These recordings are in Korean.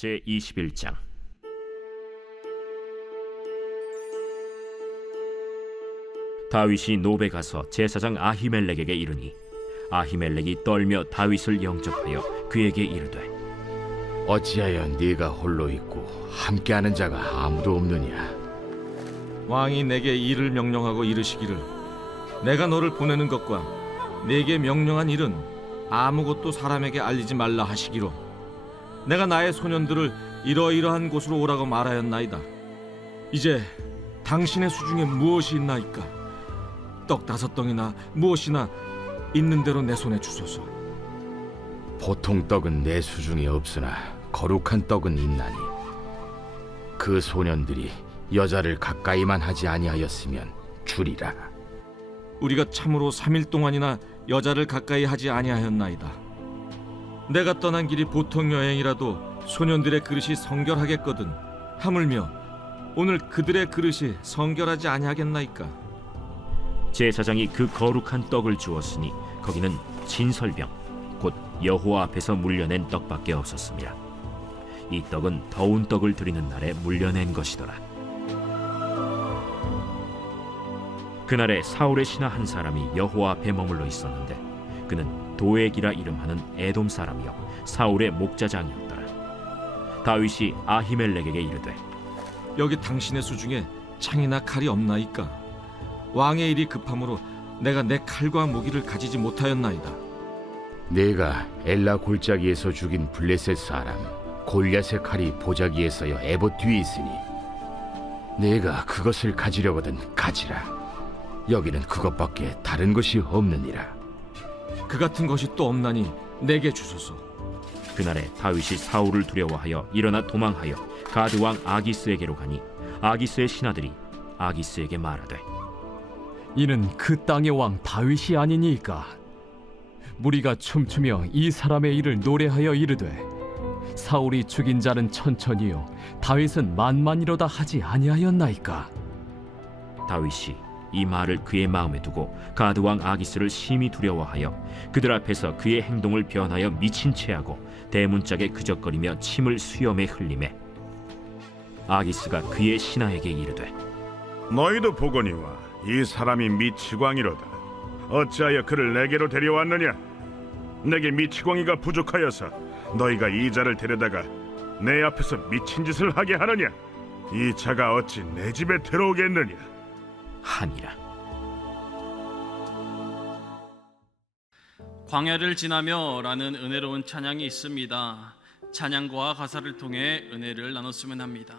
제21장. 다윗이 노베 가서 제사장 아히멜렉에게 이르니 아히멜렉이 떨며 다윗을 영접하여 그에게 이르되, 어찌하여 네가 홀로 있고 함께하는 자가 아무도 없느냐? 왕이 내게 일을 명령하고 이르시기를, 내가 너를 보내는 것과 내게 명령한 일은 아무것도 사람에게 알리지 말라 하시기로 내가 나의 소년들을 이러이러한 곳으로 오라고 말하였나이다. 이제 당신의 수중에 무엇이 있나이까? 떡 5덩이나 무엇이나 있는 대로 내 손에 주소서. 보통 떡은 내 수중에 없으나 거룩한 떡은 있나니 그 소년들이 여자를 가까이만 하지 아니하였으면 주리라. 우리가 참으로 3일 동안이나 여자를 가까이 하지 아니하였나이다. 내가 떠난 길이 보통 여행이라도 소년들의 그릇이 성결하겠거든 하물며 오늘 그들의 그릇이 성결하지 아니하겠나이까? 제사장이 그 거룩한 떡을 주었으니 거기는 진설병 곧 여호와 앞에서 물려낸 떡밖에 없었습니다. 이 떡은 더운 떡을 드리는 날에 물려낸 것이더라. 그날에 사울의 신하 한 사람이 여호와 앞에 머물러 있었는데 그는 도액이라 이름하는 에돔 사람이요 사울의 목자장이었더라. 다윗이 아히멜렉에게 이르되, 여기 당신의 수중에 창이나 칼이 없나이까? 왕의 일이 급함으로 내가 내 칼과 무기를 가지지 못하였나이다. 네가 엘라 골짜기에서 죽인 블레셋 사람 골리앗의 칼이 보자기에서여 에봇 뒤에 있으니 네가 그것을 가지려거든 가지라. 여기는 그것밖에 다른 것이 없느니라. 그 같은 것이 또 없나니 내게 주소서. 그날에 다윗이 사울을 두려워하여 일어나 도망하여 가드 왕 아기스에게로 가니 아기스의 신하들이 아기스에게 말하되, 이는 그 땅의 왕 다윗이 아니니까? 무리가 춤추며 이 사람의 일을 노래하여 이르되 사울이 죽인 자는 천천히요 다윗은 만만이로다 하지 아니하였나이까? 다윗이 이 말을 그의 마음에 두고 가드 왕 아기스를 심히 두려워하여 그들 앞에서 그의 행동을 변하여 미친 채하고 대문짝에 그적거리며 침을 수염에 흘리매 아기스가 그의 신하에게 이르되, 너희도 보거니와 이 사람이 미치광이로다. 어찌하여 그를 내게로 데려왔느냐? 내게 미치광이가 부족하여서 너희가 이 자를 데려다가 내 앞에서 미친 짓을 하게 하느냐? 이 자가 어찌 내 집에 들어오겠느냐? 하니라. 광야를 지나며 라는 은혜로운 찬양이 있습니다. 찬양과 가사를 통해 은혜를 나눴으면 합니다.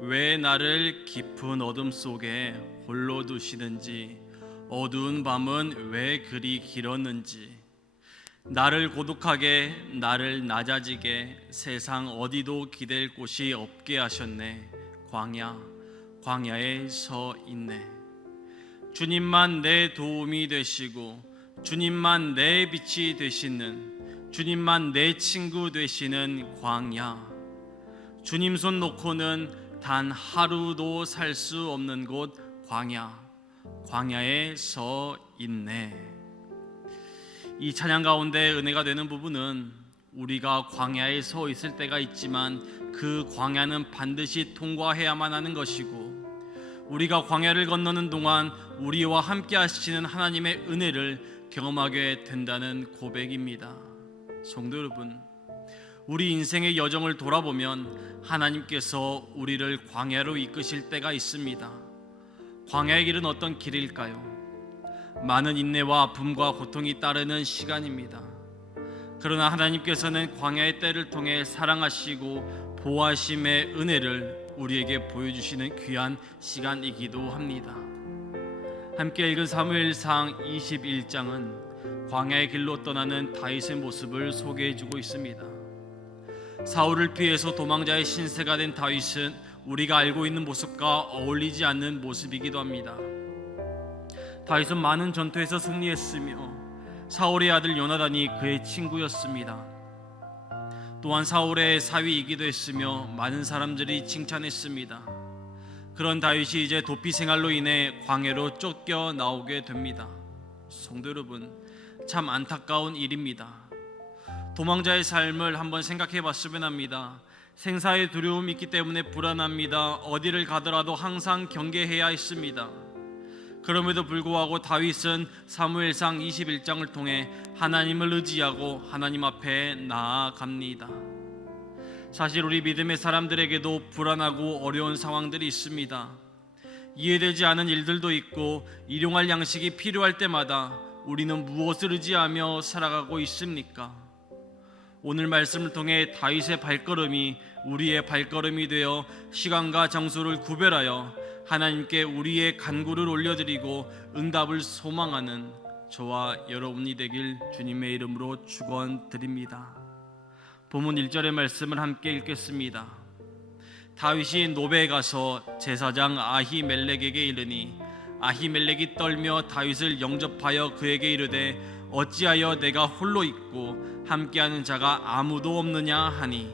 왜 나를 깊은 어둠 속에 홀로 두시는지, 어두운 밤은 왜 그리 길었는지, 나를 고독하게 나를 낮아지게 세상 어디도 기댈 곳이 없게 하셨네. 광야에 서 있네. 주님만 내 도움이 되시고 주님만 내 빛이 되시는, 주님만 내 친구 되시는 광야. 주님 손 놓고는 단 하루도 살 수 없는 곳 광야에 서 있네. 이 찬양 가운데 은혜가 되는 부분은 우리가 광야에 서 있을 때가 있지만 그 광야는 반드시 통과해야만 하는 것이고, 우리가 광야를 건너는 동안 우리와 함께 하시는 하나님의 은혜를 경험하게 된다는 고백입니다. 성도 여러분, 우리 인생의 여정을 돌아보면 하나님께서 우리를 광야로 이끄실 때가 있습니다. 광야의 길은 어떤 길일까요? 많은 인내와 아픔과 고통이 따르는 시간입니다. 그러나 하나님께서는 광야의 때를 통해 사랑하시고 보호하심의 은혜를 우리에게 보여주시는 귀한 시간이기도 합니다. 함께 읽은 사무엘상 21장은 광야의 길로 떠나는 다윗의 모습을 소개해주고 있습니다. 사울을 피해서 도망자의 신세가 된 다윗은 우리가 알고 있는 모습과 어울리지 않는 모습이기도 합니다. 다윗은 많은 전투에서 승리했으며 사울의 아들 요나단이 그의 친구였습니다. 또한 사울의 사위이기도 했으며 많은 사람들이 칭찬했습니다. 그런 다윗이 이제 도피 생활로 인해 광야로 쫓겨 나오게 됩니다. 성도 여러분, 참 안타까운 일입니다. 도망자의 삶을 한번 생각해 봤으면 합니다. 생사의 두려움이 있기 때문에 불안합니다. 어디를 가더라도 항상 경계해야 했습니다. 그럼에도 불구하고 다윗은 사무엘상 21장을 통해 하나님을 의지하고 하나님 앞에 나아갑니다. 사실 우리 믿음의 사람들에게도 불안하고 어려운 상황들이 있습니다. 이해되지 않은 일들도 있고 일용할 양식이 필요할 때마다 우리는 무엇을 의지하며 살아가고 있습니까? 오늘 말씀을 통해 다윗의 발걸음이 우리의 발걸음이 되어 시간과 장소를 구별하여 하나님께 우리의 간구를 올려드리고 응답을 소망하는 저와 여러분이 되길 주님의 이름으로 축원드립니다. 본문 1절의 말씀을 함께 읽겠습니다. 다윗이 노베에 가서 제사장 아히멜렉에게 이르니 아히멜렉이 떨며 다윗을 영접하여 그에게 이르되 어찌하여 내가 홀로 있고 함께하는 자가 아무도 없느냐 하니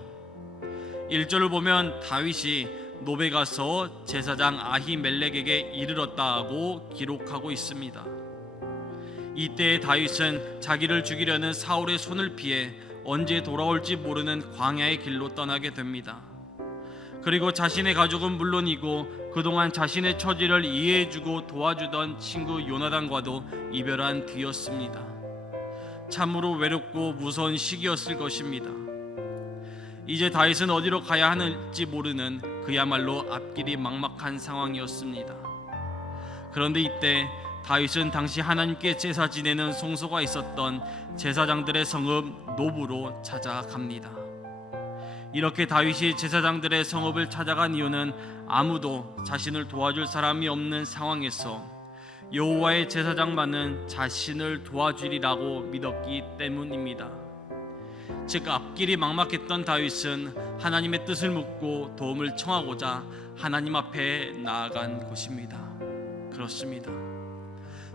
1절을 보면 다윗이 노베 가서 제사장 아히멜렉에게 이르렀다 하고 기록하고 있습니다. 이때 다윗은 자기를 죽이려는 사울의 손을 피해 언제 돌아올지 모르는 광야의 길로 떠나게 됩니다. 그리고 자신의 가족은 물론이고 그동안 자신의 처지를 이해해주고 도와주던 친구 요나단과도 이별한 뒤였습니다. 참으로 외롭고 무서운 시기였을 것입니다. 이제 다윗은 어디로 가야 하는지 모르는 그야말로 앞길이 막막한 상황이었습니다. 그런데 이때 다윗은 당시 하나님께 제사 지내는 성소가 있었던 제사장들의 성읍 노브로 찾아갑니다. 이렇게 다윗이 제사장들의 성읍을 찾아간 이유는 아무도 자신을 도와줄 사람이 없는 상황에서 여호와의 제사장만은 자신을 도와주리라고 믿었기 때문입니다. 즉 앞길이 막막했던 다윗은 하나님의 뜻을 묻고 도움을 청하고자 하나님 앞에 나아간 곳입니다. 그렇습니다.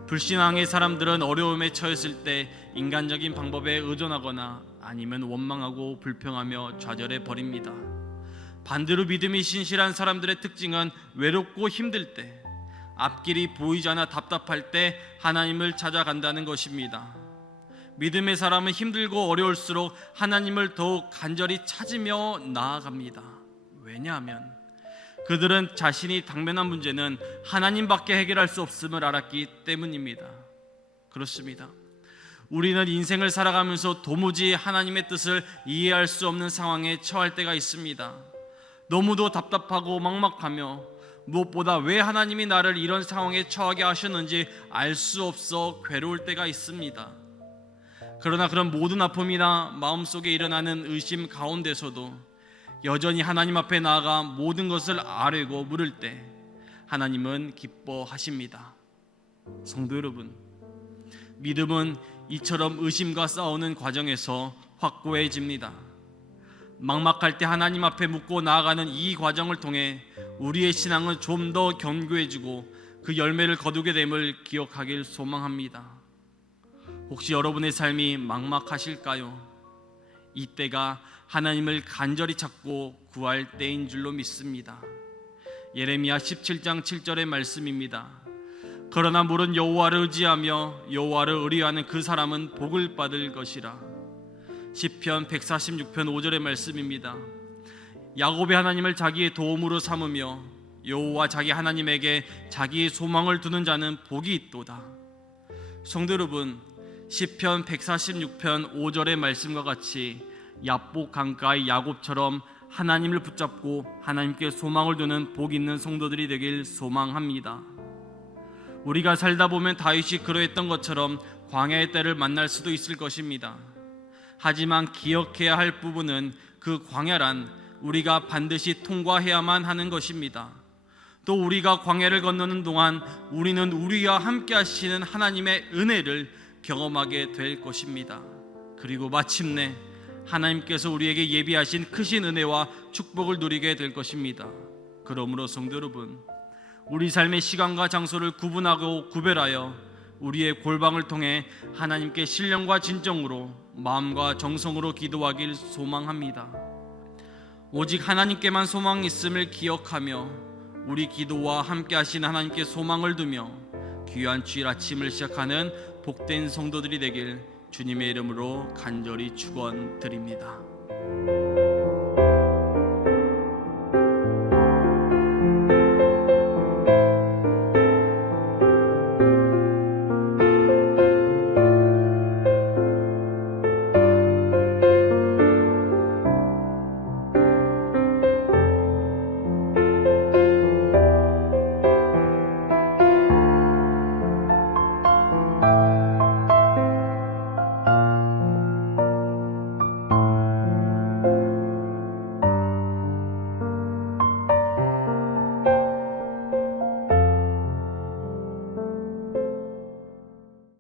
불신앙의 사람들은 어려움에 처했을 때 인간적인 방법에 의존하거나 아니면 원망하고 불평하며 좌절해 버립니다. 반대로 믿음이 신실한 사람들의 특징은 외롭고 힘들 때, 앞길이 보이지 않아 답답할 때 하나님을 찾아간다는 것입니다. 믿음의 사람은 힘들고 어려울수록 하나님을 더욱 간절히 찾으며 나아갑니다. 왜냐하면 그들은 자신이 당면한 문제는 하나님밖에 해결할 수 없음을 알았기 때문입니다. 그렇습니다. 우리는 인생을 살아가면서 도무지 하나님의 뜻을 이해할 수 없는 상황에 처할 때가 있습니다. 너무도 답답하고 막막하며 무엇보다 왜 하나님이 나를 이런 상황에 처하게 하셨는지 알 수 없어 괴로울 때가 있습니다. 그러나 그런 모든 아픔이나 마음속에 일어나는 의심 가운데서도 여전히 하나님 앞에 나아가 모든 것을 아뢰고 물을 때 하나님은 기뻐하십니다. 성도 여러분, 믿음은 이처럼 의심과 싸우는 과정에서 확고해집니다. 막막할 때 하나님 앞에 묻고 나아가는 이 과정을 통해 우리의 신앙은 좀 더 견고해지고 그 열매를 거두게 됨을 기억하길 소망합니다. 혹시 여러분의 삶이 막막하실까요? 이때가 하나님을 간절히 찾고 구할 때인 줄로 믿습니다. 예레미야 17장 7절의 말씀입니다. 그러나 물은 여호와를 의지하며 여호와를 의뢰하는 그 사람은 복을 받을 것이라. 시편 146편 5절의 말씀입니다. 야곱의 하나님을 자기의 도움으로 삼으며 여호와 자기 하나님에게 자기의 소망을 두는 자는 복이 있도다. 성도 여러분, 시편 146편 5절의 말씀과 같이 야복 강가의 야곱처럼 하나님을 붙잡고 하나님께 소망을 두는 복 있는 성도들이 되길 소망합니다. 우리가 살다 보면 다윗이 그러했던 것처럼 광야의 때를 만날 수도 있을 것입니다. 하지만 기억해야 할 부분은 그 광야란 우리가 반드시 통과해야만 하는 것입니다. 또 우리가 광야를 건너는 동안 우리는 우리와 함께 하시는 하나님의 은혜를 경험하게 될 것입니다. 그리고 마침내 하나님께서 우리에게 예비하신 크신 은혜와 축복을 누리게 될 것입니다. 그러므로 성도 여러분, 우리 삶의 시간과 장소를 구분하고 구별하여 우리의 골방을 통해 하나님께 신령과 진정으로 마음과 정성으로 기도하길 소망합니다. 오직 하나님께만 소망이 있음을 기억하며 우리 기도와 함께 하신 하나님께 소망을 두며 귀한 주일 아침을 시작하는 복된 성도들이 되길 주님의 이름으로 간절히 축원드립니다.